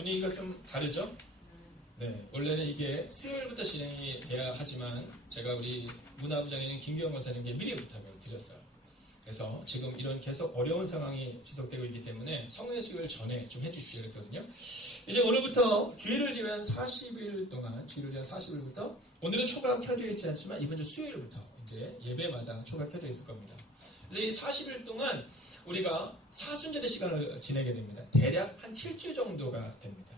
분위기가 좀 다르죠? 네, 원래는 이게 수요일부터 진행이 돼야 하지만 제가 우리 문화부장에는 김기영 권사님께 미리 부탁을 드렸어요. 그래서 지금 이런 계속 어려운 상황이 지속되고 있기 때문에 성회 수요일 전에 좀 해주십시오 그랬거든요. 이제 오늘부터 주일을 지난 40일 동안, 주일을 지난 40일부터 오늘은 초가 켜져 있지 않지만 이번 주 수요일부터 이제 예배마다 초가 켜져 있을 겁니다. 그래서 이 40일 동안 우리가 사순절의 시간을 지내게 됩니다. 대략 한 7주 정도가 됩니다.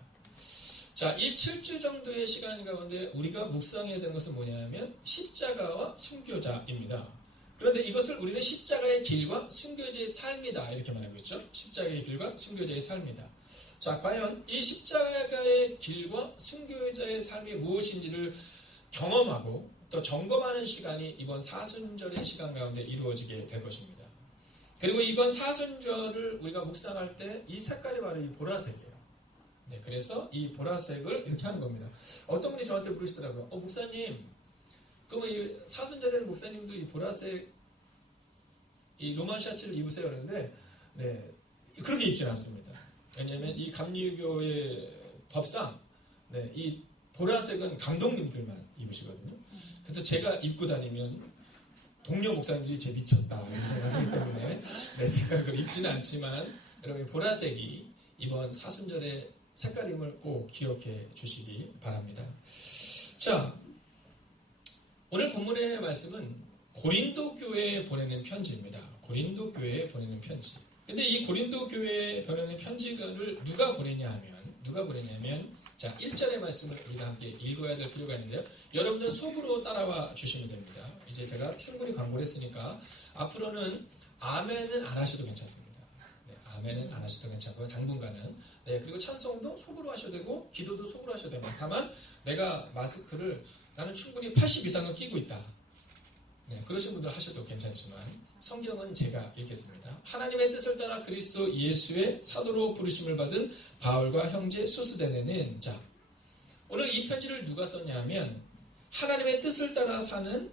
자, 이 7주 정도의 시간 가운데 우리가 묵상해야 되는 것은 뭐냐면 십자가와 순교자입니다. 그런데 이것을 우리는 십자가의 길과 순교자의 삶이다 이렇게 말하고 있죠. 십자가의 길과 순교자의 삶이다. 자, 과연 이 십자가의 길과 순교자의 삶이 무엇인지를 경험하고 또 점검하는 시간이 이번 사순절의 시간 가운데 이루어지게 될 것입니다. 그리고 이번 사순절을 우리가 묵상할 때 이 색깔이 바로 이 보라색이에요. 네, 그래서 이 보라색을 이렇게 하는 겁니다. 어떤 분이 저한테 물으시더라고요. 목사님, 그러면 이 사순절에는 목사님도 이 보라색 이 로만 샤츠를 입으세요 그러는데 네, 그렇게 입지는 않습니다. 왜냐하면 이 감리교의 법상 네, 이 보라색은 감독님들만 입으시거든요. 그래서 제가 입고 다니면 동료 목사님들이 제 미쳤다 이런 생각을 하기 때문에 네, 제가 그걸 입지는 않지만 여러분 보라색이 이번 사순절의 색깔임을 꼭 기억해 주시기 바랍니다. 자, 오늘 본문의 말씀은 고린도 교회에 보내는 편지입니다. 고린도 교회에 보내는 편지. 근데 이 고린도 교회에 보내는 편지를 누가 보내냐면 자, 1절의 말씀을 우리가 함께 읽어야 될 필요가 있는데요. 여러분들 속으로 따라와 주시면 됩니다. 이제 제가 충분히 광고를 했으니까 앞으로는 아멘은 안 하셔도 괜찮습니다. 네, 아멘은 안 하셔도 괜찮고요. 당분간은. 네, 그리고 찬송도 속으로 하셔도 되고 기도도 속으로 하셔도 됩니다. 다만 내가 마스크를 나는 충분히 80 이상은 끼고 있다. 네, 그러신 분들 하셔도 괜찮지만 성경은 제가 읽겠습니다. 하나님의 뜻을 따라 그리스도 예수의 사도로 부르심을 받은 바울과 형제 소스데네는 자, 오늘 이 편지를 누가 썼냐면 하나님의 뜻을 따라 사는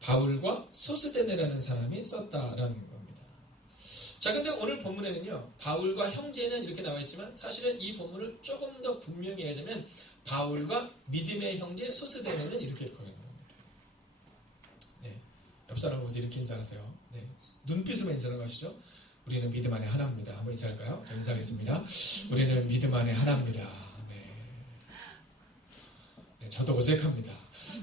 바울과 소스데네라는 사람이 썼다라는 겁니다. 자, 근데 오늘 본문에는요, 바울과 형제는 이렇게 나와 있지만 사실은 이 본문을 조금 더 분명히 하자면 바울과 믿음의 형제 소스데네는 이렇게 읽어요. 옆 사람 보면서 이렇게 인사하세요. 네. 눈빛으로 인사를 하시죠. 우리는 믿음 안에 하나입니다. 한번 인사할까요? 인사하겠습니다. 우리는 믿음 안에 하나입니다. 네. 네, 저도 어색합니다.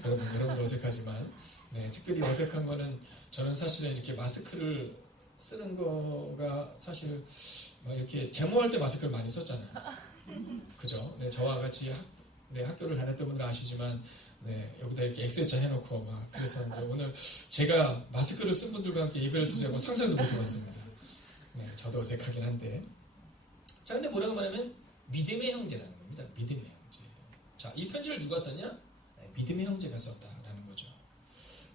여러분도 어색하지만 네, 특별히 어색한 거는 저는 사실은 이렇게 마스크를 쓰는 거가 사실 이렇게 데모할 때 마스크를 많이 썼잖아요. 그죠? 네, 저와 같이 학교를 다녔던 분들은 아시지만 네, 여기다 이렇게 엑셀자 해놓고 막 그랬었는데 오늘 제가 마스크를 쓴 분들과 함께 예배를 드리자고 상상도 못 해봤습니다. 네, 저도 어색하긴 한데. 자, 근데 뭐라고 말하면 믿음의 형제라는 겁니다. 믿음의 형제. 자, 이 편지를 누가 썼냐? 네, 믿음의 형제가 썼다라는 거죠.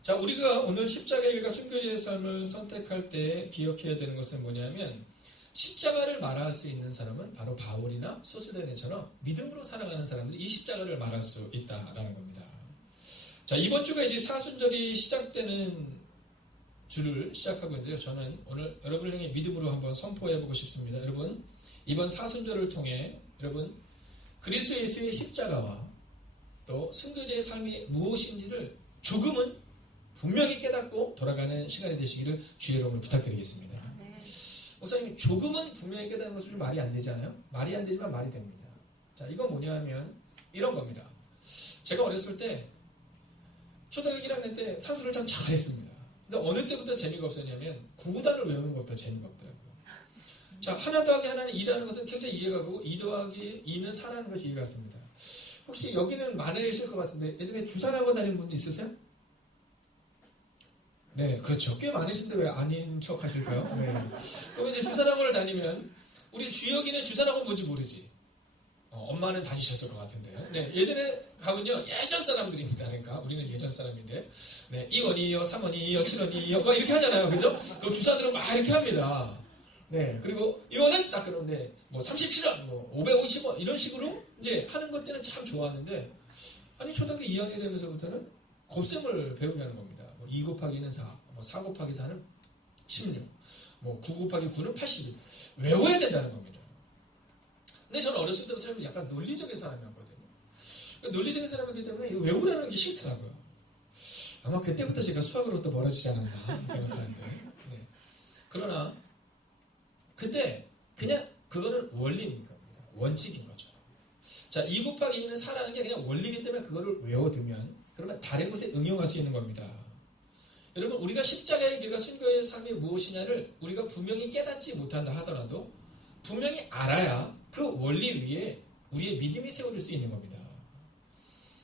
자, 우리가 오늘 십자가의 길과 순교자의 삶을 선택할 때 기억해야 되는 것은 뭐냐면 십자가를 말할 수 있는 사람은 바로 바울이나 소스데네처럼 믿음으로 살아가는 사람들이 이 십자가를 말할 수 있다라는 겁니다. 자, 이번 주가 이제 사순절이 시작되는 주를 시작하고 있는데요. 저는 오늘 여러분을 향해 믿음으로 한번 선포해보고 싶습니다. 여러분, 이번 사순절을 통해 여러분 그리스도 예수의 십자가와 또 순교자의 삶이 무엇인지를 조금은 분명히 깨닫고 돌아가는 시간이 되시기를 주의 이름으로 부탁드리겠습니다. 목사님, 조금은 분명히 깨닫는 것은 말이 안 되잖아요. 말이 안 되지만 말이 됩니다. 자, 이건 뭐냐 하면 이런 겁니다. 제가 어렸을 때 초등학교 1학년 때 산수를 참 잘했습니다. 근데 어느 때부터 재미가 없었냐면 구구단을 외우는 것부터 재미가 없더라고요. 자, 하나 더하기 하나는 2라는 것은 굉장히 이해가 가고 2 더하기 2는 4라는 것이 이해가 갔습니다. 혹시 여기는 많으실 것 같은데 예전에 주산학원 다니는 분 있으세요? 네, 그렇죠. 꽤 많으신데 왜 아닌 척 하실까요? 네. 그럼 이제 주산학원을 다니면 우리 주혁이는 주산학원 뭔지 모르지. 엄마는 다니셨을 것 같은데요. 네, 예전에 가면요, 예전 사람들입니다. 그러니까 우리는 예전 사람인데, 네, 2원이요, 3원이요, 7원이요, 막 이렇게 하잖아요, 그죠? 그럼 주사들은 막 이렇게 합니다. 네, 그리고 이거는 딱 그런데 뭐 37원, 뭐 550원 이런 식으로 이제 하는 것 때는 참 좋았는데, 아니 초등학교 2학년 되면서부터는 곱셈을 배우게 하는 겁니다. 뭐 2 곱하기 2는 4, 뭐 4 곱하기 4는 16, 뭐 9 곱하기 9는 82 외워야 된다는 겁니다. 근데 저는 어렸을 때부터 약간 논리적인 사람이었거든요. 논리적인 사람이기 때문에 이거 외우라는 게 싫더라고요. 아마 그때부터 제가 수학으로부터 멀어지지 않았나 생각하는데. 네. 그러나 그때 그냥 그거는 원리인 겁니다. 원칙인 거죠. 자, 2 곱하기 2는 4라는 게 그냥 원리이기 때문에 그거를 외워두면 그러면 다른 곳에 응용할 수 있는 겁니다. 여러분, 우리가 십자가의 길과 순교의 삶이 무엇이냐를 우리가 분명히 깨닫지 못한다 하더라도 분명히 알아야 그 원리 위에 우리의 믿음이 세워질 수 있는 겁니다.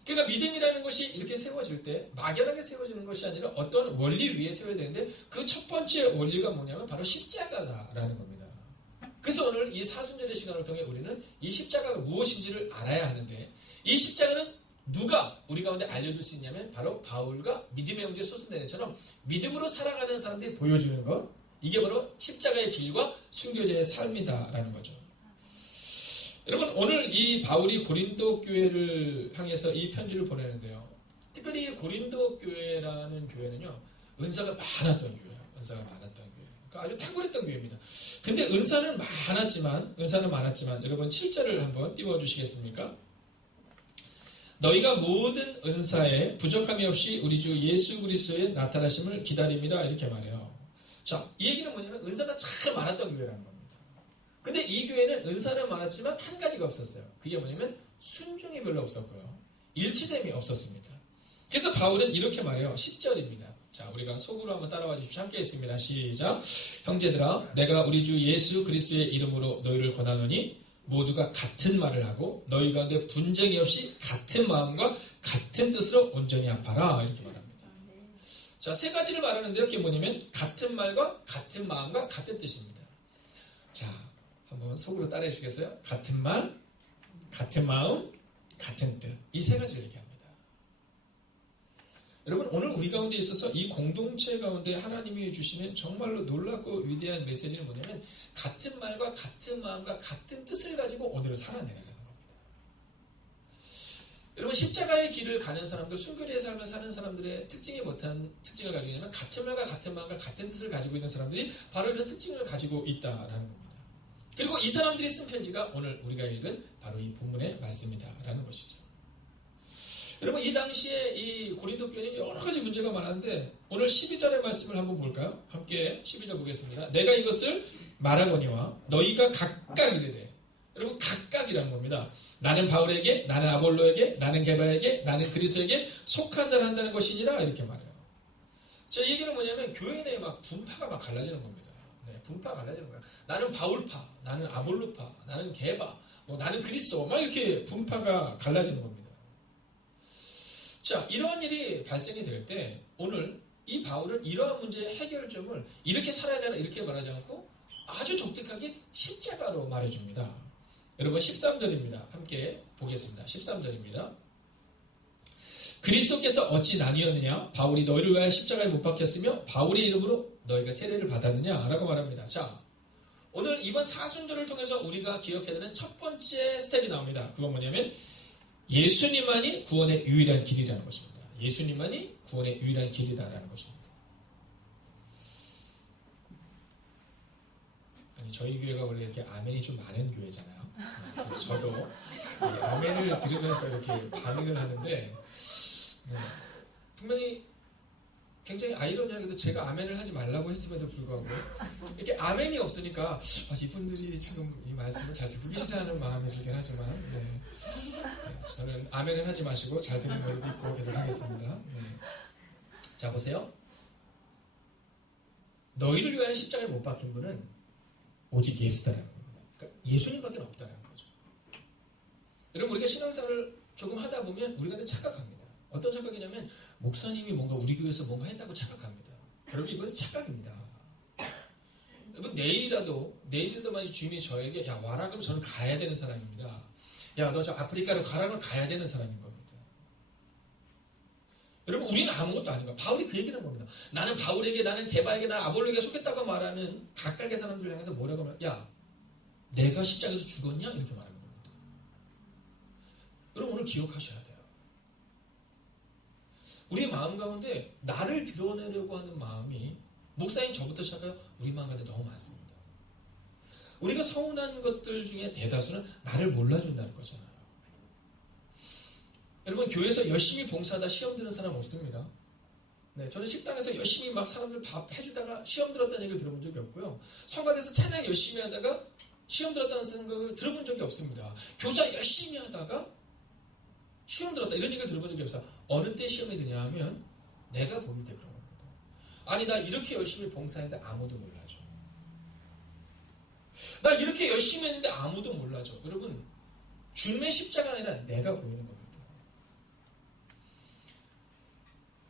그러니까 믿음이라는 것이 이렇게 세워질 때 막연하게 세워지는 것이 아니라 어떤 원리 위에 세워야 되는데 그 첫 번째 원리가 뭐냐면 바로 십자가다라는 겁니다. 그래서 오늘 이 사순절의 시간을 통해 우리는 이 십자가가 무엇인지를 알아야 하는데 이 십자가는 누가 우리 가운데 알려줄 수 있냐면 바로 바울과 믿음의 형제 소스네처럼 믿음으로 살아가는 사람들이 보여주는 것, 이게 바로 십자가의 길과 순교자의 삶이다라는 거죠. 여러분, 오늘 이 바울이 고린도 교회를 향해서 이 편지를 보내는데요. 특별히 이 고린도 교회라는 교회는요, 은사가 많았던 교회예요. 은사가 많았던 교회. 그러니까 아주 탁월했던 교회입니다. 근데 은사는 많았지만 여러분 7절을 한번 띄워주시겠습니까? 너희가 모든 은사에 부족함이 없이 우리 주 예수 그리스도의 나타나심을 기다립니다. 이렇게 말해요. 자, 이 얘기는 뭐냐면 은사가 참 많았던 교회라는 겁니다. 근데 이 교회는 은사는 많았지만 한 가지가 없었어요. 그게 뭐냐면 순종이 별로 없었고요. 일치됨이 없었습니다. 그래서 바울은 이렇게 말해요. 10절입니다. 자, 우리가 속으로 한번 따라와 주십시오. 함께 했습니다. 시작. 형제들아, 내가 우리 주 예수 그리스도의 이름으로 너희를 권하노니 모두가 같은 말을 하고 너희 가운데 분쟁이 없이 같은 마음과 같은 뜻으로 온전히 아파라. 이렇게 말합니다. 자, 세 가지를 말하는데요. 그게 뭐냐면 같은 말과 같은 마음과 같은 뜻입니다. 자, 한번 속으로 따라해 주시겠어요? 같은 말, 같은 마음, 같은 뜻. 이 세 가지를 얘기합니다. 여러분, 오늘 우리 가운데 있어서 이 공동체 가운데 하나님이 주시는 정말로 놀랍고 위대한 메시지는 뭐냐면 같은 말과 같은 마음과 같은 뜻을 가지고 오늘을 살아내라는 겁니다. 여러분, 십자가의 길을 가는 사람들, 순교리의 삶을 사는 사람들의 특징을 가지고 있냐면 같은 말과 같은 마음과 같은 뜻을 가지고 있는 사람들이 바로 이런 특징을 가지고 있다라는 겁니다. 그리고 이 사람들이 쓴 편지가 오늘 우리가 읽은 바로 이 본문의 말씀이다라는 것이죠. 여러분, 이 당시에 이 고린도 교회는 여러 가지 문제가 많았는데 오늘 12절의 말씀을 한번 볼까요? 함께 12절 보겠습니다. 내가 이것을 말하거니와 너희가 각각 이르되, 여러분 각각이라는 겁니다. 나는 바울에게, 나는 아볼로에게, 나는 게바에게, 나는 그리스도에게 속한 자를 한다는 것이니라 이렇게 말해요. 저 얘기는 뭐냐면 교회 내에 막 분파가 막 갈라지는 겁니다. 네, 분파가 갈라지는 거야. 나는 바울파, 나는 아볼로파, 나는 게바, 나는 그리스도, 막 이렇게 분파가 갈라지는 겁니다. 자, 이러한 일이 발생이 될 때 오늘 이 바울은 이러한 문제의 해결점을 이렇게 살아야 되나 이렇게 말하지 않고 아주 독특하게 십자가로 말해줍니다. 여러분 13절입니다. 함께 보겠습니다. 13절입니다. 그리스도께서 어찌 나뉘었느냐? 바울이 너희를 위하여 십자가에 못 박혔으며 바울의 이름으로 너희가 세례를 받았느냐? 라고 말합니다. 자, 오늘 이번 사순절을 통해서 우리가 기억해야 되는 첫 번째 스텝이 나옵니다. 그건 뭐냐면 예수님만이 구원의 유일한 길이라는 것입니다. 예수님만이 구원의 유일한 길이다라는 것입니다. 아니, 저희 교회가 원래 이렇게 아멘이 좀 많은 교회잖아요. 그래서 저도 아멘을 들으면서 이렇게 반응을 하는데, 네, 분명히 굉장히 아이러니하게도 제가 아멘을 하지 말라고 했음에도 불구하고 이렇게 아멘이 없으니까 이분들이 지금 이 말씀을 잘 듣고 계시다는 마음이 들긴 하지만, 네, 저는 아멘을 하지 마시고 잘 듣는 걸 믿고 계속 하겠습니다. 네. 자, 보세요. 너희를 위하여 십자가에 못 박힌 분은 오직 예수다라는 겁니다. 그러니까 예수님밖에 없다는 거죠. 여러분, 우리가 신앙생활을 조금 하다 보면 우리가 착각합니다. 어떤 착각이냐면 목사님이 뭔가 우리 교회에서 뭔가 했다고 착각합니다. 여러분, 이것은 착각입니다. 여러분, 내일이라도 만약 주님이 저에게 야 와라 그러면 저는 가야 되는 사람입니다. 야 너 저 아프리카로 가라 그러면 가야 되는 사람인 겁니다. 여러분, 우리는 아무것도 아닌 거야. 바울이 그 얘기를 한 겁니다. 나는 바울에게, 나는 게바에게, 나는 아볼로에게 속했다고 말하는 각각의 사람들을 향해서 뭐라고 하면 야 내가 십자가에서 죽었냐? 이렇게 말하는 겁니다. 여러분, 오늘 기억하셔야 돼요. 우리의 마음 가운데 나를 드러내려고 하는 마음이 목사인 저부터 시작하여 우리 마음 가운데 너무 많습니다. 우리가 서운한 것들 중에 대다수는 나를 몰라준다는 거잖아요. 여러분, 교회에서 열심히 봉사하다 시험 드는 사람 없습니다. 네, 저는 식당에서 열심히 막 사람들 밥 해주다가 시험 들었다는 얘기를 들어본 적이 없고요. 성가대에서 찬양 열심히 하다가 시험 들었다는 생각을 들어본 적이 없습니다. 교사 열심히 하다가 시험 들었다 이런 얘기를 들어본 적이 없어요. 어느 때 시험이 드냐 하면 내가 보일 때 그런 겁니다. 아니, 나 이렇게 열심히 봉사했는데 아무도 몰라줘. 나 이렇게 열심히 했는데 아무도 몰라줘. 여러분, 주님의 십자가 아니라 내가 보이는 겁니다.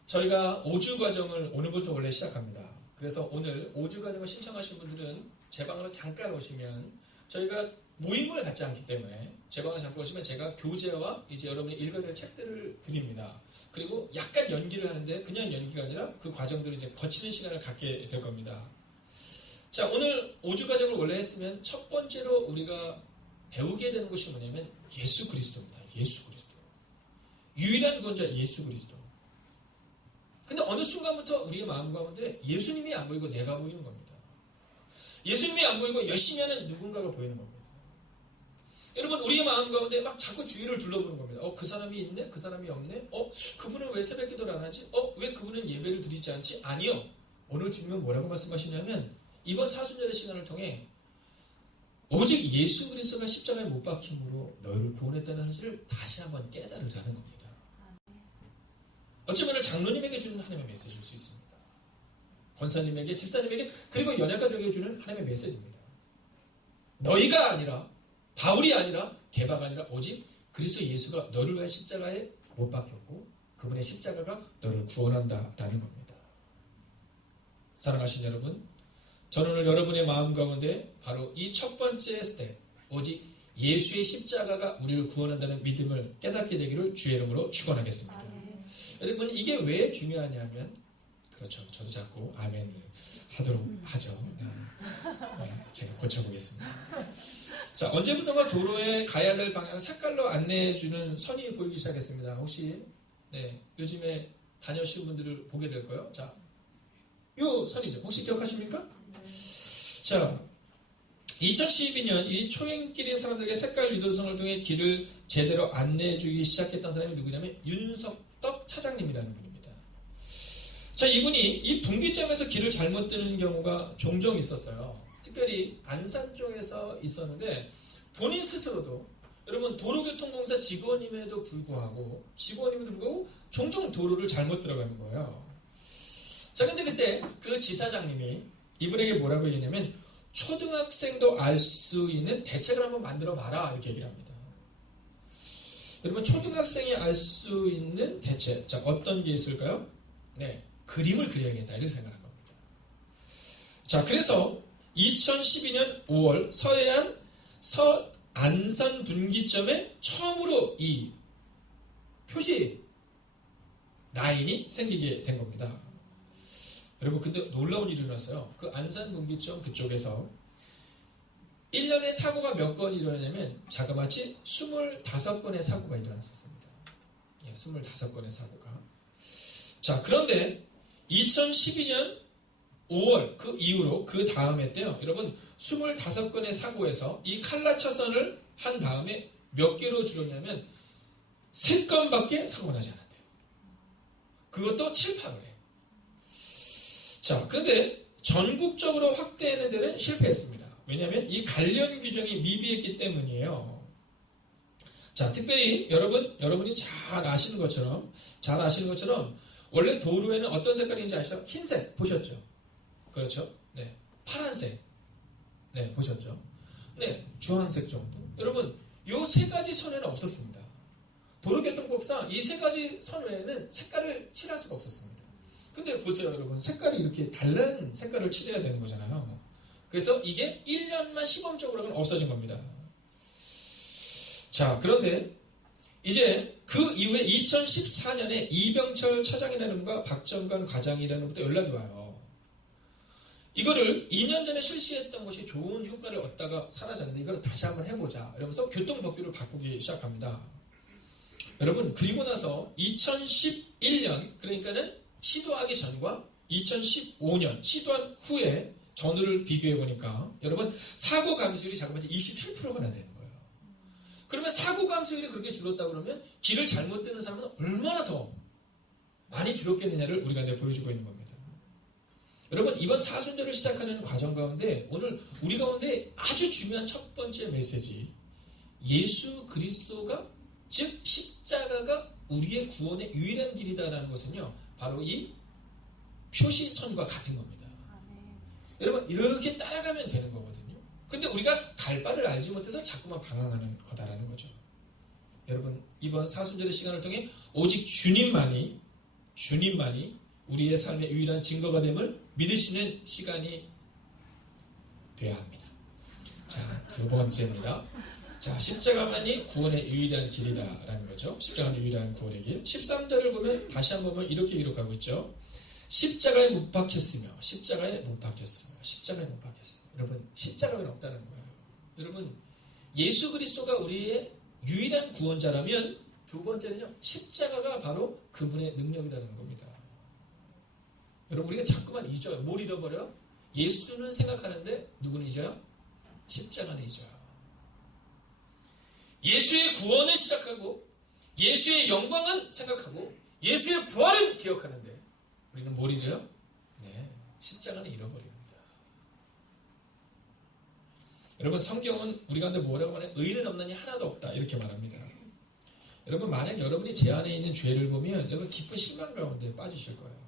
저희가 5주 과정을 오늘부터 원래 시작합니다. 그래서 오늘 5주 과정을 신청하신 분들은 제 방으로 잠깐 오시면, 저희가 모임을 갖지 않기 때문에 제 방으로 잠깐 오시면 제가 교재와 이제 여러분이 읽어야 될 책들을 드립니다. 그리고 약간 연기를 하는데 그냥 연기가 아니라 그 과정들을 이제 거치는 시간을 갖게 될 겁니다. 자, 오늘 5주 과정을 원래 했으면 첫 번째로 우리가 배우게 되는 것이 뭐냐면 예수 그리스도입니다. 예수 그리스도. 유일한 구원자 예수 그리스도. 근데 어느 순간부터 우리의 마음 가운데 예수님이 안 보이고 내가 보이는 겁니다. 예수님이 안 보이고 열심히 하는 누군가가 보이는 겁니다. 여러분, 우리의 마음 가운데 막 자꾸 주위를 둘러보는 겁니다. 그 사람이 있네? 그 사람이 없네? 그분은 왜 새벽 기도를 안 하지? 왜 그분은 예배를 드리지 않지? 아니요. 오늘 주님은 뭐라고 말씀하시냐면, 이번 사순절의 시간을 통해 오직 예수 그리스도가 십자가에 못 박힘으로 너희를 구원했다는 사실을 다시 한번 깨달으라는 겁니다. 어쩌면 장로님에게 주는 하나님의 메시지일 수 있습니다. 권사님에게, 집사님에게, 그리고 연약가족에게 주는 하나님의 메시지입니다. 너희가 아니라, 바울이 아니라, 게바가 아니라 오직 그리스도 예수가 너를 위해 십자가에 못 박혔고 그분의 십자가가 너를 구원한다라는 겁니다. 사랑하신 여러분, 저는 오늘 여러분의 마음 가운데 바로 이 첫 번째 스텝, 오직 예수의 십자가가 우리를 구원한다는 믿음을 깨닫게 되기를 주의 이름으로 축원하겠습니다. 여러분, 이게 왜 중요하냐면, 그렇죠, 저도 자꾸 아멘을 하도록 하죠. 네, 제가 고쳐보겠습니다. 자, 언제부턴가 도로에 가야 될 방향 색깔로 안내해주는 선이 보이기 시작했습니다. 혹시 요즘에 다녀오신 분들을 보게 될 거예요. 자, 요 선이죠. 혹시 기억하십니까? 자, 2012년 이 초행길인 사람들에게 색깔 유도성을 통해 길을 제대로 안내해주기 시작했던 사람이 누구냐면 윤석덕 차장님이라는 분입니다. 자, 이분이 이 분기점에서 길을 잘못 뜨는 경우가 종종 있었어요. 특별히 안산 쪽에서 있었는데, 본인 스스로도, 여러분, 도로교통공사 직원임에도 불구하고 종종 도로를 잘못 들어가는 거예요. 자, 근데 그때 그 지사장님이 이분에게 뭐라고 얘기했냐면, 초등학생도 알 수 있는 대책을 한번 만들어 봐라, 이렇게 얘기를 합니다. 여러분, 초등학생이 알 수 있는 대책, 자, 어떤 게 있을까요? 네, 그림을 그려야겠다, 이런 생각을 한 겁니다. 자, 그래서 2012년 5월 서안산 분기점에 처음으로 이 표시 라인이 생기게 된 겁니다. 여러분, 근데 놀라운 일이 일어났어요. 그 안산 분기점 그쪽에서 1년에 사고가 몇 건 일어나냐면 자그마치 25건의 사고가 일어났었습니다. 25건의 사고가. 자, 그런데 2012년 5월 그 이후로 그 다음에 때요, 여러분, 25건의 사고에서 이 칼라차선을 한 다음에 몇 개로 줄었냐면 3건밖에 사고가 나지 않았대요. 그것도 7, 8월에. 자, 근데 전국적으로 확대하는 데는 실패했습니다. 왜냐하면 이 관련 규정이 미비했기 때문이에요. 자, 특별히 여러분이 잘 아시는 것처럼 원래 도로에는 어떤 색깔인지 아시죠? 흰색 보셨죠? 그렇죠? 네, 파란색, 네, 보셨죠? 네, 주황색 정도. 여러분, 요 세 가지 선에는 없었습니다. 도로교통법상 이 세 가지 선 외에는 색깔을 칠할 수가 없었습니다. 근데 보세요, 여러분, 색깔이 이렇게 다른 색깔을 칠해야 되는 거잖아요. 그래서 이게 1년만 시범적으로는 없어진 겁니다. 자, 그런데 이제 그 이후에 2014년에 이병철 차장이라는 분과 박정관 과장이라는 분부터 연락이 와요. 이거를 2년 전에 실시했던 것이 좋은 효과를 얻다가 사라졌는데 이걸 다시 한번 해보자, 이러면서 교통법규를 바꾸기 시작합니다. 여러분, 그리고 나서 2011년, 그러니까는 시도하기 전과 2015년 시도한 후에 전후를 비교해 보니까 여러분 사고 감소율이 잠깐만 27%나 되는 거예요. 그러면 사고 감소율이 그렇게 줄었다 그러면 길을 잘못 듣는 사람은 얼마나 더 많이 줄었겠느냐를 우리가 보여주고 있는 겁니다. 여러분 이번 사순절을 시작하는 과정 가운데 오늘 우리 가운데 아주 중요한 첫 번째 메시지, 예수 그리스도가 즉 십자가가 우리의 구원의 유일한 길이다라는 것은요 바로 이 표시선과 같은 겁니다. 여러분 이렇게 따라가면 되는 거거든요. 근데 우리가 갈 바를 알지 못해서 자꾸만 방황하는 거다라는 거죠. 여러분 이번 사순절의 시간을 통해 오직 주님만이 우리의 삶의 유일한 증거가 됨을 믿으시는 시간이 돼야 합니다. 자, 두 번째입니다. 자, 십자가만이 구원의 유일한 길이다라는 거죠. 십자가는 유일한 구원의 길. 13절을 보면 다시 한번 보면 이렇게 기록하고 있죠. 십자가에 못 박혔으며. 여러분 십자가는 없다는 거예요. 여러분 예수 그리스도가 우리의 유일한 구원자라면 두 번째는요 십자가가 바로 그분의 능력이라는 겁니다. 여러분 우리가 자꾸만 잊어요. 뭘 잃어버려? 예수는 생각하는데 누구는 잊어요? 십자가는 잊어요. 예수의 구원을 시작하고 예수의 영광은 생각하고 예수의 부활은 기억하는데 우리는 뭘 잃어요? 네, 십자가는 잃어버립니다. 여러분 성경은 우리 가운데 뭐라고 말해? 의인은 없나니 하나도 없다 이렇게 말합니다. 여러분 만약 여러분이 제 안에 있는 죄를 보면 여러분 깊은 실망 가운데 빠지실 거예요.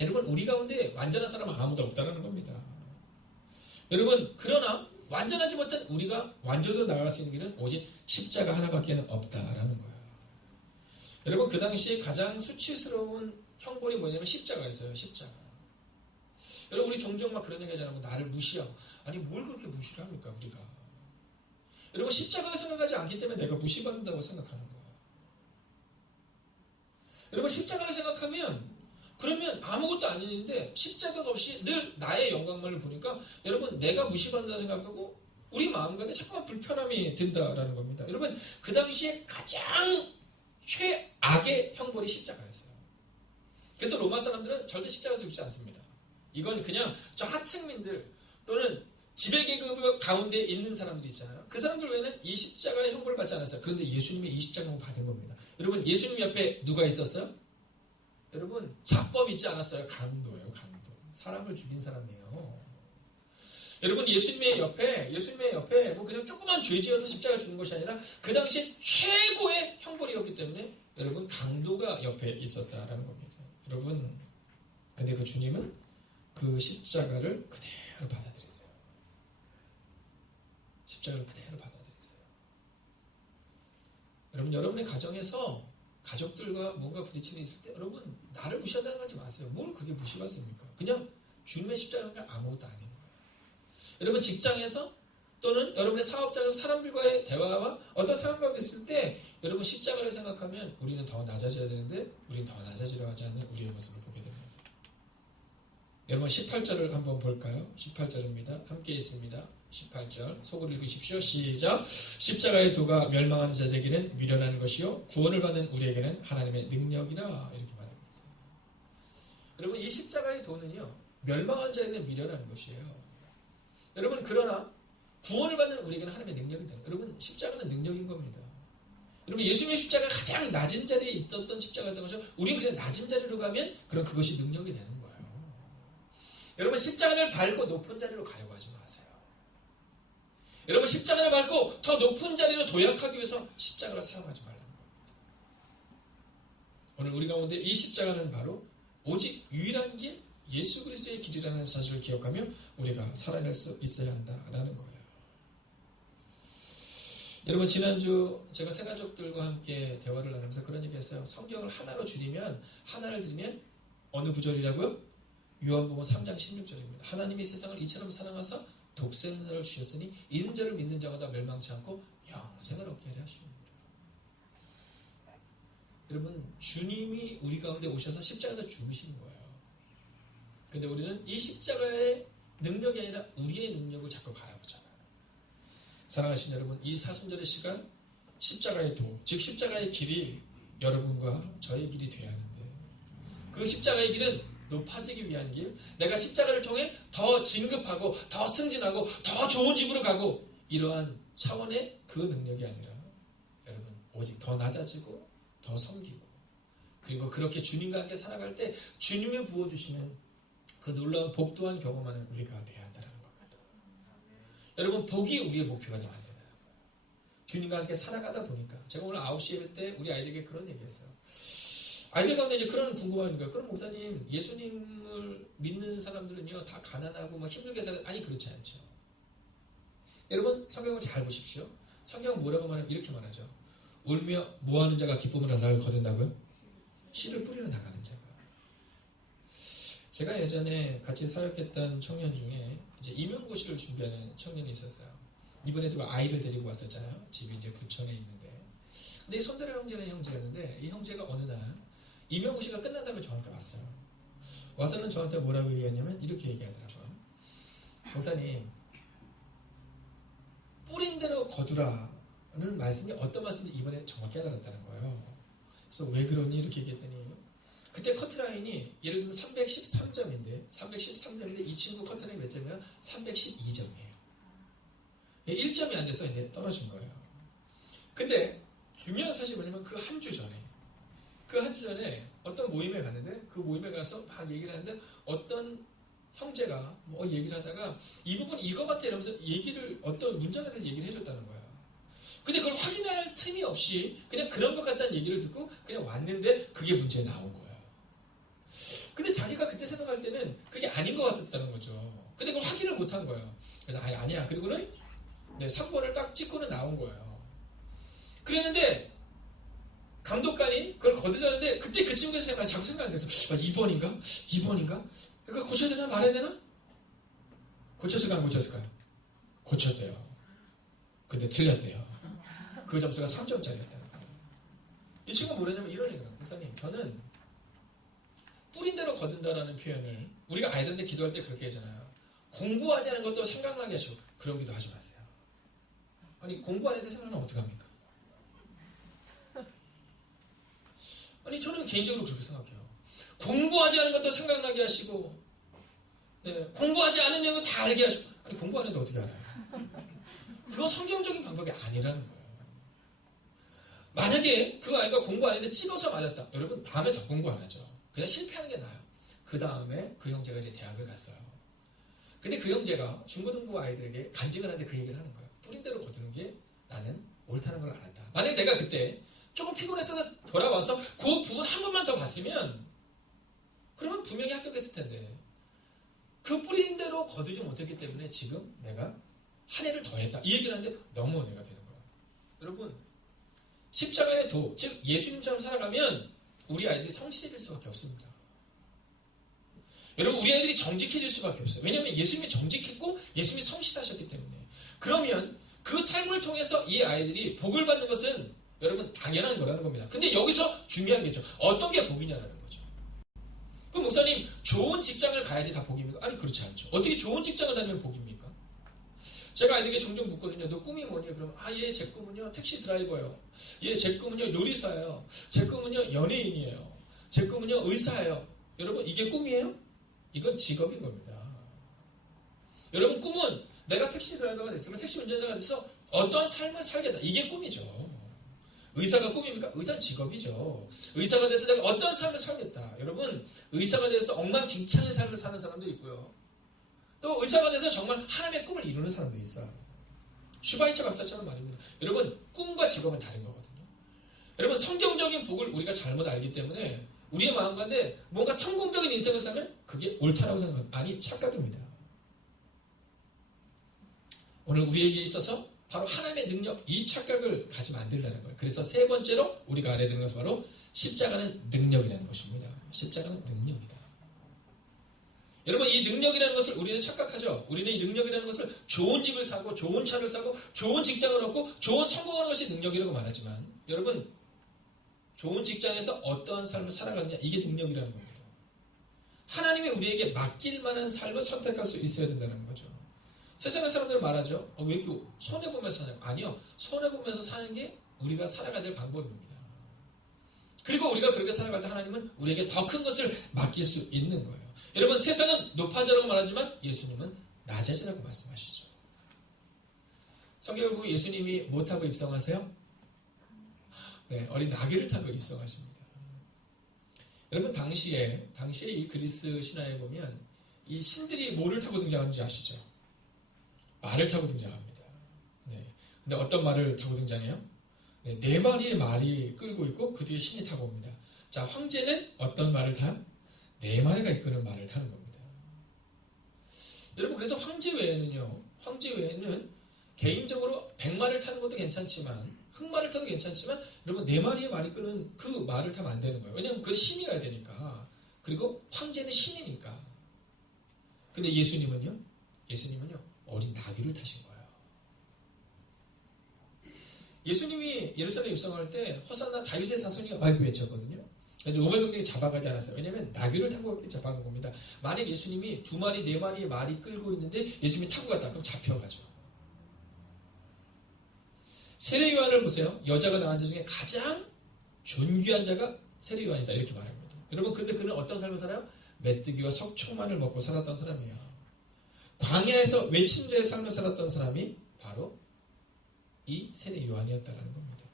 여러분 우리 가운데 완전한 사람은 아무도 없다는 겁니다. 여러분 그러나 완전하지 못한 우리가 완전으로 나아갈 수 있는 길은 오직 십자가 하나밖에 없다라는 거예요. 여러분 그 당시에 가장 수치스러운 형벌이 뭐냐면 십자가였어요. 십자가. 여러분 우리 종종 막 그런 얘기 하잖아요. 나를 무시하고. 아니 뭘 그렇게 무시를 합니까 우리가. 여러분 십자가를 생각하지 않기 때문에 내가 무시받는다고 생각하는 거예요. 여러분 십자가를 생각하면 그러면 아무것도 아닌데 십자가가 없이 늘 나의 영광만을 보니까 여러분 내가 무시받는다 생각하고 우리 마음 가운데 자꾸만 불편함이 든다라는 겁니다. 여러분 그 당시에 가장 최악의 형벌이 십자가였어요. 그래서 로마 사람들은 절대 십자가에서 죽지 않습니다. 이건 그냥 저 하층민들 또는 지배계급 가운데 있는 사람들이 있잖아요. 그 사람들 외에는 이 십자가의 형벌을 받지 않았어요. 그런데 예수님이 이 십자가를 받은 겁니다. 여러분 예수님 옆에 누가 있었어요? 여러분 자법 있지 않았어요? 강도예요. 강도. 사람을 죽인 사람이에요. 여러분 예수님의 옆에 뭐 그냥 조그만 죄 지어서 십자가를 주는 것이 아니라 그 당시 최고의 형벌이었기 때문에 여러분 강도가 옆에 있었다라는 겁니다. 여러분 근데 그 주님은 그 십자가를 그대로 받아들였어요. 십자가를 그대로 받아들였어요. 여러분 여러분의 가정에서 가족들과 뭔가 부딪힘이 있을 때 여러분 나를 무시한다는 거 하지 마세요. 뭘 그렇게 무시받습니까? 그냥 주님의 십자가가 아무것도 아닌 거예요. 여러분 직장에서 또는 여러분의 사업장에서 사람들과의 대화와 어떤 상황 가운데 있을 때 여러분 십자가를 생각하면 우리는 더 낮아져야 되는데 우리는 더 낮아지려 하지 않는 우리의 모습을 보게 됩니다. 여러분 18절을 한번 볼까요? 18절입니다. 함께 있습니다. 18절 속을 읽으십시오. 시작. 십자가의 도가 멸망하는 자들에게는 미련한 것이요 구원을 받는 우리에게는 하나님의 능력이라 이렇게 말합니다. 여러분 이 십자가의 도는요 멸망한 자에게는 미련한 것이에요. 여러분 그러나 구원을 받는 우리에게는 하나님의 능력이다. 여러분 십자가는 능력인 겁니다. 여러분 예수님의 십자가가 가장 낮은 자리에 있었던 십자가였던 것이죠. 우리는 그냥 낮은 자리로 가면 그럼 그것이 능력이 되는 거예요. 여러분 십자가를 밟고 높은 자리로 가려고 하지 마세요. 여러분 십자가를 밟고 더 높은 자리로 도약하기 위해서 십자가를 사용하지 말라는 겁니다. 오늘 우리 가운데 이 십자가는 바로 오직 유일한 길 예수 그리스도의 길이라는 사실을 기억하며 우리가 살아낼 수 있어야 한다라는 거예요. 여러분 지난주 제가 새가족들과 함께 대화를 나누면서 그런 얘기 했어요. 성경을 하나로 줄이면 하나를 들면 어느 구절이라고요? 요한복음 3장 16절입니다. 하나님이 세상을 이처럼 사랑하사 독생자를 주셨으니 이는 저를 믿는 자마다 멸망치 않고 영생을 얻게 하려 하시옵니다. 여러분 주님이 우리 가운데 오셔서 십자가에서 죽으신 거예요. 근데 우리는 이 십자가의 능력이 아니라 우리의 능력을 자꾸 바라보잖아요. 사랑하신 여러분 이 사순절의 시간 십자가의 도, 즉 십자가의 길이 여러분과 저의 길이 되어야 하는데 그 십자가의 길은 높아지기 위한 길, 내가 십자가를 통해 더 진급하고 더 승진하고 더 좋은 집으로 가고 이러한 차원의 그 능력이 아니라 여러분 오직 더 낮아지고 더 섬기고 그리고 그렇게 주님과 함께 살아갈 때 주님이 부어주시는 그 놀라운 복 또한 경험하는 우리가 되어야 한다는 겁니다. 여러분 복이 우리의 목표가 되면 안 된다는 거예요. 주님과 함께 살아가다 보니까 제가 오늘 9시 예배 때 우리 아이들에게 그런 얘기했어요. 아이들 가운데 이제 그런 궁금한 거예요. 그럼 목사님 예수님을 믿는 사람들은요 다 가난하고 막 힘들게 살아요? 아니 그렇지 않죠. 여러분 성경을 잘 보십시오. 성경은 뭐라고 말하면 이렇게 말하죠. 울며 뭐하는 자가 기쁨을 거둔다고요? 씨를 뿌리러 나가는 자가. 제가 예전에 같이 사역했던 청년 중에 이제 임용고시를 준비하는 청년이 있었어요. 이번에도 아이를 데리고 왔었잖아요. 집이 이제 부천에 있는데. 근데 손대라 형제라는 형제였는데 이 형제가 어느 날 임용고시가 끝난 다음에 저한테 왔어요. 와서는 저한테 뭐라고 얘기했냐면 이렇게 얘기하더라고요. 목사님 뿌린 대로 거두라는 말씀이 어떤 말씀인지 이번에 정말 깨달았다는 거예요. 그래서 왜 그러니 이렇게 얘기했더니 그때 커트라인이 예를 들면 313점인데 이 친구 커트라인이 몇 점이야? 312점이에요. 1점이 안 돼서 이제 떨어진 거예요. 근데 중요한 사실이 뭐냐면 그 한 주 전에 어떤 모임에 갔는데 그 모임에 가서 막 얘기를 하는데 어떤 형제가 뭐 얘기를 하다가 이 부분 이거 같아 이러면서 얘기를 어떤 문장에 대해서 얘기를 해줬다는 거야. 근데 그걸 확인할 틈이 없이 그냥 그런 것 같다는 얘기를 듣고 그냥 왔는데 그게 문제에 나온 거예요. 근데 자기가 그때 생각할 때는 그게 아닌 것 같았다는 거죠. 근데 그걸 확인을 못한 거예요. 그래서 아니야. 그리고는 3번을 딱 찍고는 나온 거예요. 그랬는데 감독관이 그걸 거두자는데 그때 그 친구가 자꾸 생각 안 돼서 2번인가? 그걸 고쳐야 되나 말아야 되나? 고쳤을까요? 안 고쳤을까요? 고쳤대요. 근데 틀렸대요. 그 점수가 3점짜리였다는 거예요. 이 친구가 뭐랬냐면 이런 얘기를 해요. 목사님 저는 뿌린 대로 거둔다라는 표현을 우리가 아이들한테 기도할 때 그렇게 하잖아요. 공부하지 않은 것도 생각나게 하시고 그런 기도 하지 마세요. 아니 공부 안 해도 생각나면 어떡합니까? 아니 저는 개인적으로 그렇게 생각해요. 공부하지 않은 것도 생각나게 하시고 공부하지 않은 내용을 다 알게 하시고 아니 공부 안 해도 어떻게 알아요? 그건 성경적인 방법이 아니라는 거예요. 만약에 그 아이가 공부 안 했는데 찍어서 맞았다. 여러분 다음에 더 공부 안 하죠. 그냥 실패하는 게 나아요. 그 다음에 그 형제가 이제 대학을 갔어요. 근데 그 형제가 중고등부 아이들에게 간증을 하는데 그 얘기를 하는 거예요. 뿌린 대로 거두는 게 나는 옳다는 걸 알았다. 만약에 내가 그때 조금 피곤해서 돌아와서 그 부분 한 번만 더 봤으면 그러면 분명히 합격했을 텐데 그 뿌린 대로 거두지 못했기 때문에 지금 내가 한 해를 더 했다. 이 얘기를 하는데 너무 은혜가 되는 거예요. 여러분 십자가의 도, 즉 예수님처럼 살아가면 우리 아이들이 성실해질 수밖에 없습니다. 여러분 우리 아이들이 정직해질 수밖에 없어요. 왜냐하면 예수님이 정직했고 예수님이 성실하셨기 때문에. 그러면 그 삶을 통해서 이 아이들이 복을 받는 것은 여러분 당연한 거라는 겁니다. 근데 여기서 중요한 게 있죠. 어떤 게 복이냐라는 거죠. 그럼 목사님 좋은 직장을 가야지 다 복입니까? 아니 그렇지 않죠. 어떻게 좋은 직장을 다니면 복입니까? 제가 아이들에게 종종 묻거든요. 너 꿈이 뭐니? 그러면 얘 제 꿈은요 택시 드라이버예요. 얘 제 꿈은요 요리사예요. 제 꿈은요 연예인이에요. 제 꿈은요 의사예요. 여러분 이게 꿈이에요? 이건 직업인 겁니다. 여러분 꿈은 내가 택시 드라이버가 됐으면 택시 운전자가 돼서 어떠한 삶을 살겠다. 이게 꿈이죠. 의사가 꿈입니까? 의사는 직업이죠. 의사가 돼서 내가 어떠한 삶을 살겠다. 여러분 의사가 돼서 엉망진창의 삶을 사는 사람도 있고요. 또 의사가 돼서 정말 하나님의 꿈을 이루는 사람도 있어요. 슈바이처 박사처럼 말입니다. 여러분 꿈과 직업은 다른 거거든요. 여러분 성경적인 복을 우리가 잘못 알기 때문에 우리의 마음 가운데 뭔가 성공적인 인생을 살면 그게 옳다라고 생각합니다. 아니 착각입니다. 오늘 우리에게 있어서 바로 하나님의 능력, 이 착각을 가지면 안 된다는 거예요. 그래서 세 번째로 우리가 알아야 되는 것은 바로 십자가는 능력이라는 것입니다. 십자가는 능력이다. 여러분 이 능력이라는 것을 우리는 착각하죠. 우리는 이 능력이라는 것을 좋은 집을 사고 좋은 차를 사고 좋은 직장을 얻고 좋은 성공하는 것이 능력이라고 말하지만 여러분 좋은 직장에서 어떠한 삶을 살아가느냐 이게 능력이라는 겁니다. 하나님이 우리에게 맡길 만한 삶을 선택할 수 있어야 된다는 거죠. 세상의 사람들은 말하죠. 왜 이렇게 손해보면서 사냐? 아니요. 손해보면서 사는 게 우리가 살아가야 될 방법입니다. 그리고 우리가 그렇게 살아갈 때 하나님은 우리에게 더 큰 것을 맡길 수 있는 거예요. 여러분, 세상은 높아져라고 말하지만 예수님은 낮아지라고 말씀하시죠. 성경을 보면 예수님이 뭐 타고 입성하세요? 네, 어린 나귀를 타고 입성하십니다. 여러분, 당시에 이 그리스 신화에 보면 이 신들이 뭐를 타고 등장하는지 아시죠? 말을 타고 등장합니다. 네. 근데 어떤 말을 타고 등장해요? 네, 4마리의 말이 끌고 있고 그 뒤에 신이 타고 옵니다. 자, 황제는 어떤 말을 타요? 4마리가 이끄는 말을 타는 겁니다. 여러분, 그래서 황제 외에는 개인적으로 100마리를 타는 것도 괜찮지만, 흑마를 타도 괜찮지만, 여러분, 4마리의 말이 끄는 그 말을 타면 안 되는 거예요. 왜냐하면 그건 신이 가야 되니까. 그리고 황제는 신이니까. 근데 예수님은요, 어린 나귀를 타신 거예요. 예수님이 예루살렘에 입성할 때, 호산나 다윗의 자손이 막 외쳤거든요. 로마 병력이 잡아가지 않았어요. 왜냐하면 나귀를 타고 그렇게 잡아간 겁니다. 만약 예수님이 2마리, 4마리의 말이 끌고 있는데 예수님이 타고 갔다. 그럼 잡혀가죠. 세례 요한을 보세요. 여자가 낳은 자 중에 가장 존귀한 자가 세례 요한이다. 이렇게 말합니다. 여러분, 근데 그는 어떤 삶을 살아요? 메뚜기와 석초만을 먹고 살았던 사람이에요. 광야에서 외친 자의 삶을 살았던 사람이 바로 이 세례 요한이었다는 겁니다.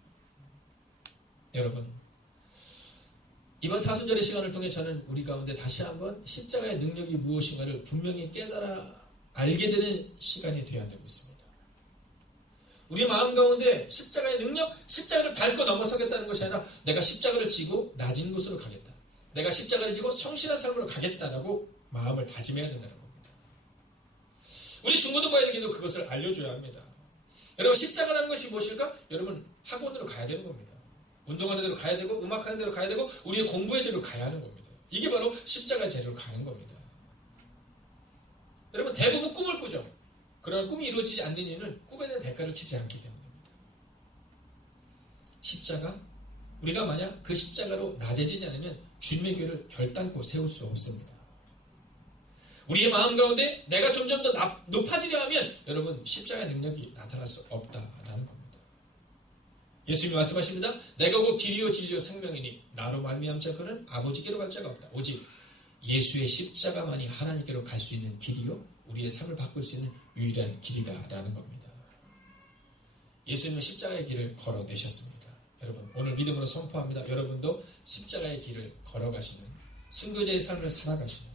여러분, 이번 사순절의 시간을 통해 저는 우리 가운데 다시 한번 십자가의 능력이 무엇인가를 분명히 깨달아 알게 되는 시간이 되어야 되고 있습니다. 우리의 마음 가운데 십자가의 능력, 십자가를 밟고 넘어서겠다는 것이 아니라 내가 십자가를 지고 낮은 곳으로 가겠다. 내가 십자가를 지고 성실한 삶으로 가겠다라고 마음을 다짐해야 된다는 겁니다. 우리 중고등부에게도 그것을 알려줘야 합니다. 여러분, 십자가라는 것이 무엇일까? 여러분, 학원으로 가야 되는 겁니다. 운동하는 데로 가야 되고, 음악하는 데로 가야 되고, 우리의 공부의 재료로 가야 하는 겁니다. 이게 바로 십자가의 재료로 가는 겁니다. 여러분, 대부분 꿈을 꾸죠. 그러나 꿈이 이루어지지 않는 이유는 꿈에 대한 대가를 치지 않기 때문입니다. 십자가, 우리가 만약 그 십자가로 낮아지지 않으면 주님의 교회를 결단코 세울 수 없습니다. 우리의 마음 가운데 내가 점점 더 높아지려 하면 여러분, 십자가의 능력이 나타날 수 없다라는 겁니다. 예수님이 말씀하십니다. 내가 곧 길이요 진리요 생명이니 나로 말미암지 않고는 아버지께로 갈 자가 없다. 오직 예수의 십자가만이 하나님께로 갈 수 있는 길이요 우리의 삶을 바꿀 수 있는 유일한 길이다라는 겁니다. 예수님은 십자가의 길을 걸어내셨습니다. 여러분, 오늘 믿음으로 선포합니다. 여러분도 십자가의 길을 걸어가시는 순교자의 삶을 살아가시는,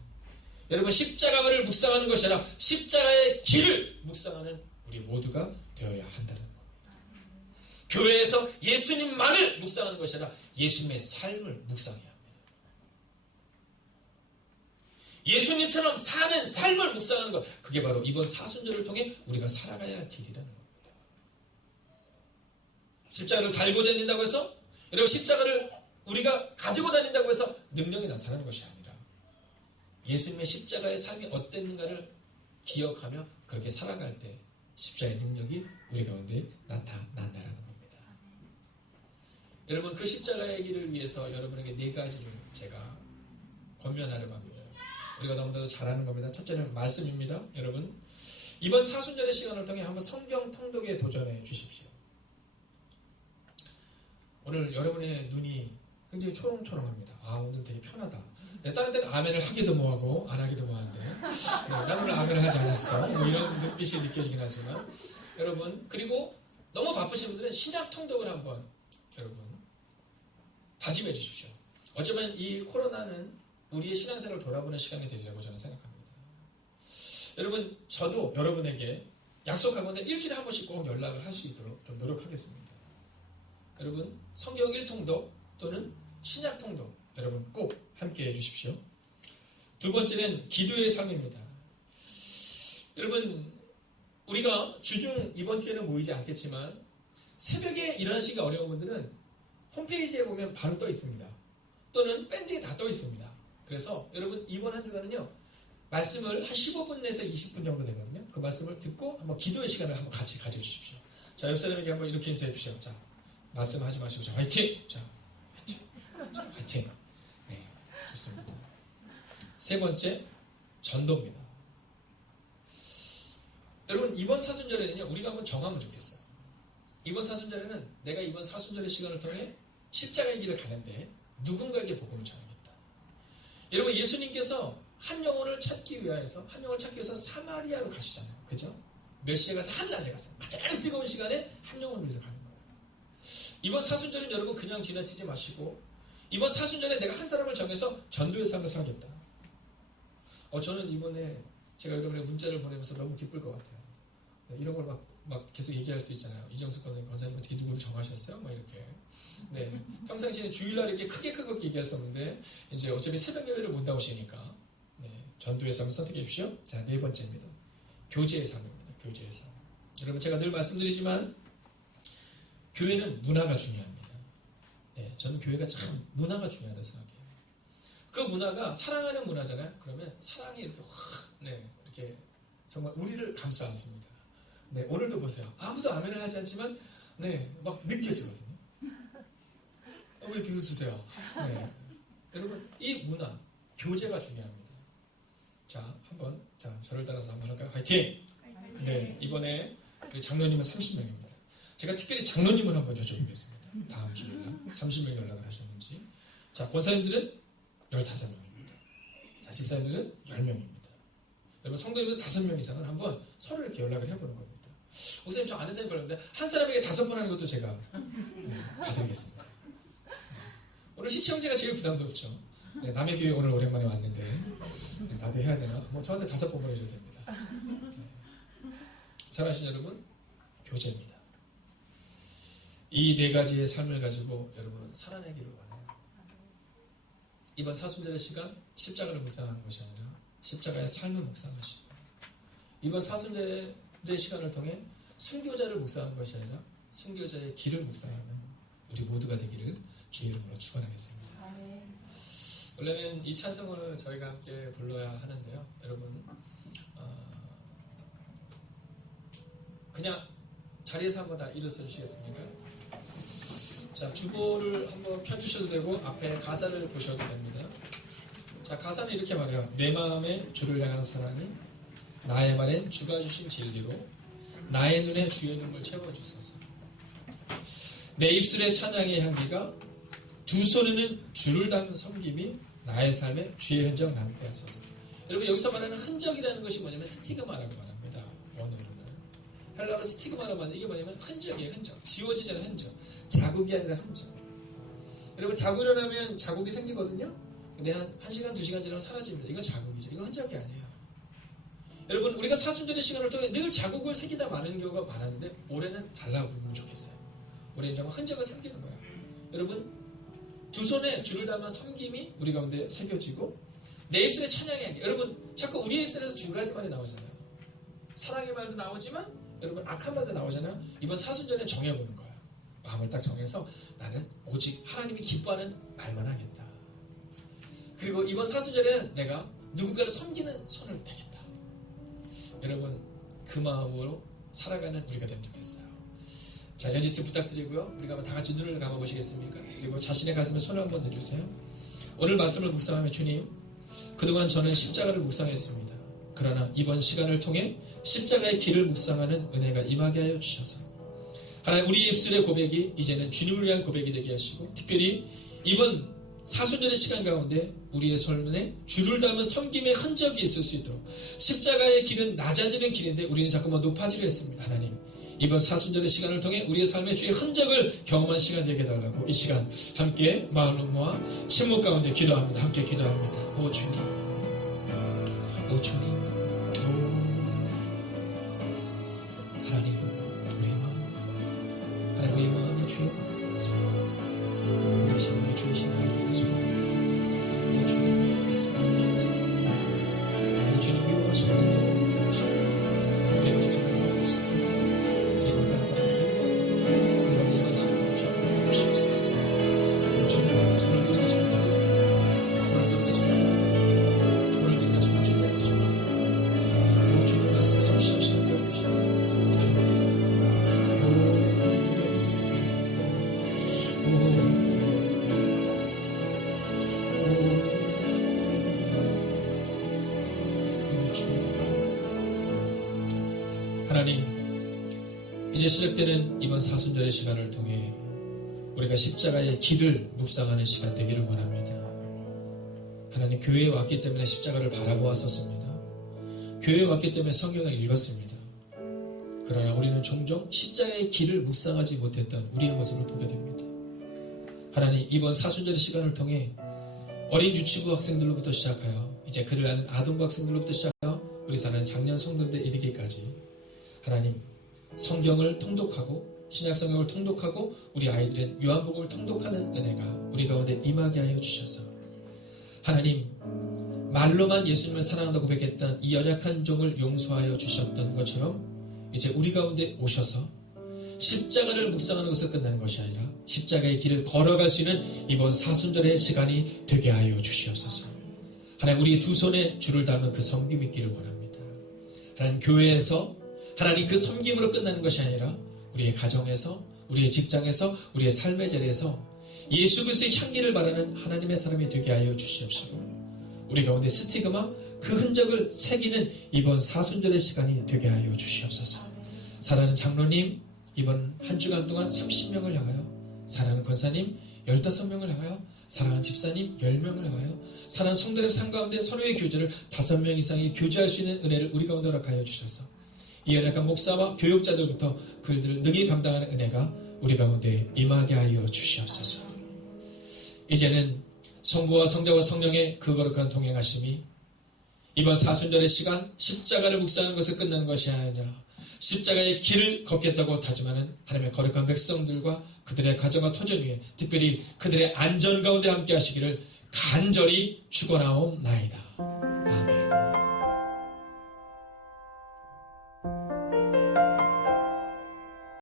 여러분, 십자가를 묵상하는 것이 아니라 십자가의 길을 묵상하는 우리 모두가 되어야 한다는 겁니다. 교회에서 예수님만을 묵상하는 것이 아니라 예수님의 삶을 묵상해야 합니다. 예수님처럼 사는 삶을 묵상하는 것, 그게 바로 이번 사순절을 통해 우리가 살아가야 할 길이라는 겁니다. 십자가를 달고 다닌다고 해서, 그리고 십자가를 우리가 가지고 다닌다고 해서 능력이 나타나는 것이 아니라 예수님의 십자가의 삶이 어땠는가를 기억하며 그렇게 살아갈 때 십자가의 능력이 우리 가운데 나타난다는 겁니다. 여러분, 그 십자가의 길을 위해서 여러분에게 4가지를 제가 권면하려고 합니다. 우리가 너무나도 잘하는 겁니다. 첫째는 말씀입니다. 여러분, 이번 사순절의 시간을 통해 한번 성경 통독에 도전해 주십시오. 오늘 여러분의 눈이 굉장히 초롱초롱합니다. 아, 오늘 되게 편하다. 다른 때는 아멘을 하기도 뭐하고 안 하기도 뭐한데 나는 오늘 아멘을 하지 않았어. 뭐 이런 눈빛이 느껴지긴 하지만, 여러분, 그리고 너무 바쁘신 분들은 신약 통독을 한번 여러분 다짐해 주십시오. 어쩌면 이 코로나는 우리의 신앙생활을 돌아보는 시간이 되리라고 저는 생각합니다. 여러분, 저도 여러분에게 약속한 건데 일주일에 한 번씩 꼭 연락을 할 수 있도록 좀 노력하겠습니다. 여러분, 성경 1통독 또는 신약 통독 여러분 꼭 함께 해주십시오. 두 번째는 기도의 삶입니다. 여러분, 우리가 주중 이번 주에는 모이지 않겠지만 새벽에 일어나시기가 어려운 분들은 홈페이지에 보면 바로 떠 있습니다. 또는 밴드에 다 떠 있습니다. 그래서 여러분, 이번 한 주간은요, 말씀을 한 15분에서 20분 정도 되거든요. 그 말씀을 듣고 한번 기도의 시간을 한번 같이 가져주십시오. 자, 옆 사람에게 한번 이렇게 인사해 주십시오. 자, 말씀하지 마시고, 자, 화이팅! 자, 화이팅! 자, 화이팅! 네, 좋습니다. 세 번째, 전도입니다. 여러분, 이번 사순절에는요, 우리가 한번 정하면 좋겠어요. 이번 사순절에는 내가 이번 사순절의 시간을 통해 십자가의 길을 가는데 누군가에게 복음을 전하겠다. 여러분, 예수님께서 한 영혼을 찾기 위해서 사마리아로 가시잖아요. 그죠? 몇 시에 가서 한 날에 가서 가장 뜨거운 시간에 한 영혼을 위해서 가는 거예요. 이번 사순절은 여러분 그냥 지나치지 마시고 이번 사순절에 내가 한 사람을 정해서 전도의 삶을 살겠다. 저는 이번에 제가 여러분의 문자를 보내면서 너무 기쁠 것 같아요. 네, 이런 걸 막 계속 얘기할 수 있잖아요. 이정숙 권사님 어떻게 누구를 정하셨어요? 막 이렇게. 네, 평상시에 주일날 이렇게 크게 얘기할 수 없는데 이제 어차피 새벽 예배를 못 나오시니까 네, 전도의 삶을 선택해 주십시오. 자, 네 번째입니다. 교제의 삶입니다. 교제의 삶. 여러분 제가 늘 말씀드리지만 교회는 문화가 중요합니다. 네, 저는 교회가 참 문화가 중요하다고 생각해요. 그 문화가 사랑하는 문화잖아요. 그러면 사랑이 이렇게 이렇게 정말 우리를 감싸 안습니다. 네, 오늘도 보세요. 아무도 아멘을 하지 않지만 막 느껴지거든요. 왜 비웃으세요? 네. 여러분 이 문화, 교제가 중요합니다. 자, 저를 따라서 한번 할까요? 화이팅! 네, 이번에 우리 장로님은 30명입니다. 제가 특별히 장로님을 한번 여쭤보겠습니다. 다음 주일날 30명 연락을 하셨는지. 자, 권사님들은 15명입니다. 자, 집사님들은 10명입니다. 여러분 성도님들 5명 이상을 한번 서로 이렇게 연락을 해보는 겁니다. 목사님 저 아는 사람이 걸렸는데 한 사람에게 5번 하는 것도 제가 봐드리겠습니다. 오늘 시청자가 제일 부담스럽죠. 네, 남의 교회 오늘 오랜만에 왔는데 나도 해야 되나? 저한테 5번 보내줘도 됩니다. 사랑하시는 여러분, 교제입니다. 이 4가지의 삶을 가지고 여러분 살아내기를 원해요. 이번 사순절의 시간 십자가를 묵상하는 것이 아니라 십자가의 삶을 묵상하시고 이번 사순절의 시간을 통해 순교자를 묵상하는 것이 아니라 순교자의 길을 묵상하는 우리 모두가 되기를 주의 이름으로 축원하겠습니다. 원래는 이 찬송을 저희가 함께 불러야 하는데요. 여러분 그냥 자리에서 한번 다 일어서 주시겠습니까? 자, 주보를 한번 펴주셔도 되고 앞에 가사를 보셔도 됩니다. 자, 가사는 이렇게 말해요. 내 마음에 주를 향하는 사랑이 나의 말엔 주가 주신 진리로 나의 눈에 주의 눈물 채워주소서. 내 입술에 찬양의 향기가 두 손에는 주를 담은 섬김이 나의 삶에 주의 흔적 남게 하소서. 여러분 여기서 말하는 흔적이라는 것이 뭐냐면 스티그마라고 말합니다. 원어로는 헬라어로 스티그마라고 하는데 이게 뭐냐면 흔적이에요. 흔적. 지워지지 않은 흔적. 자국이 아니라 흔적. 여러분 자고 일어나면 자국이 생기거든요. 근데 한 1시간 2시간 지나면 사라집니다. 이건 자국이죠. 이건 흔적이 아니에요. 여러분 우리가 사순절의 시간을 통해 늘 자국을 새기다 마는 경우가 많았는데 올해는 달라보면 좋겠어요. 올해는 정말 흔적을 새기는 거예요. 여러분 두 손에 줄을 담은 섬김이 우리 가운데 새겨지고 내 입술에 찬양의 향기. 여러분 자꾸 우리의 입술에서 2가지만이 나오잖아요. 사랑의 말도 나오지만 여러분 악한 말도 나오잖아요. 이번 사순절에 정해보는 거예요. 마음을 딱 정해서 나는 오직 하나님이 기뻐하는 말만 하겠다. 그리고 이번 사순절에는 내가 누군가를 섬기는 손을 펴겠다. 여러분 그 마음으로 살아가는 우리가 되면 좋겠어요. 자, 연지트 부탁드리고요. 우리가 다 같이 눈을 감아보시겠습니까? 그리고 자신의 가슴에 손을 한번 대주세요. 오늘 말씀을 묵상하며 주님, 그동안 저는 십자가를 묵상했습니다. 그러나 이번 시간을 통해 십자가의 길을 묵상하는 은혜가 임하게 하여 주셔서 하나님 우리 입술의 고백이 이제는 주님을 위한 고백이 되게 하시고 특별히 이번 사순절의 시간 가운데 우리의 삶에 주를 담은 섬김의 흔적이 있을 수 있도록 십자가의 길은 낮아지는 길인데 우리는 자꾸만 높아지려 했습니다. 하나님 이번 사순절의 시간을 통해 우리의 삶의 주의 흔적을 경험하는 시간이 되게 해달라고 이 시간 함께 마음을 모아 침묵 가운데 기도합니다. 함께 기도합니다. 오 주님, 오 주님, 하나님 우리의 마음에 주여 우리의 심령에 주이신 하나님의 손 오 주님 말씀해 주셔서 오 주님 위로하시고 능력을 주셔서 우리의 마음에 감동하고 있습니다. 하나님, 이제 시작되는 이번 사순절의 시간을 통해 우리가 십자가의 길을 묵상하는 시간 되기를 원합니다. 하나님 교회에 왔기 때문에 십자가를 바라보았었습니다. 교회에 왔기 때문에 성경을 읽었습니다. 그러나 우리는 종종 십자가의 길을 묵상하지 못했던 우리의 모습을 보게 됩니다. 하나님 이번 사순절의 시간을 통해 어린 유치부 학생들로부터 시작하여 이제 글을 아는 아동부 학생들로부터 시작하여 우리 사는 작년 성도들에 이르기까지 하나님 성경을 통독하고 신약 성경을 통독하고 우리 아이들은 요한복음을 통독하는 은혜가 우리 가운데 임하게 하여 주셔서 하나님 말로만 예수님을 사랑한다고 고백했던 이 연약한 종을 용서하여 주셨던 것처럼 이제 우리 가운데 오셔서 십자가를 묵상하는 것을 끝나는 것이 아니라 십자가의 길을 걸어갈 수 있는 이번 사순절의 시간이 되게 하여 주시옵소서. 하나님 우리의 두 손에 줄을 담는 그 섬김 있기를 원합니다. 하나님 교회에서 하나님 그 섬김으로 끝나는 것이 아니라 우리의 가정에서 우리의 직장에서 우리의 삶의 자리에서 예수 그리스도의 향기를 바라는 하나님의 사람이 되게 하여 주시옵시고 우리 가운데 스티그마 그 흔적을 새기는 이번 사순절의 시간이 되게 하여 주시옵소서. 사랑하는 장로님 이번 한 주간 동안 30명을 향하여 사랑하는 권사님 15명을 향하여 사랑하는 집사님 10명을 향하여 사랑하는 성도의 삶 가운데 서로의 교제를 5명 이상이 교제할 수 있는 은혜를 우리 가운데 허락하여 주셔서 이 연약한 목사와 교육자들부터 그들을 능히 감당하는 은혜가 우리 가운데 임하게 하여 주시옵소서. 이제는 성부와 성자와 성령의 그 거룩한 동행하심이 이번 사순절의 시간 십자가를 묵상하는 것을 끝나는 것이 아니라 십자가의 길을 걷겠다고 다짐하는 하나님의 거룩한 백성들과 그들의 가정과 터전 위에 특별히 그들의 안전 가운데 함께 하시기를 간절히 축원하옵나이다. 아멘.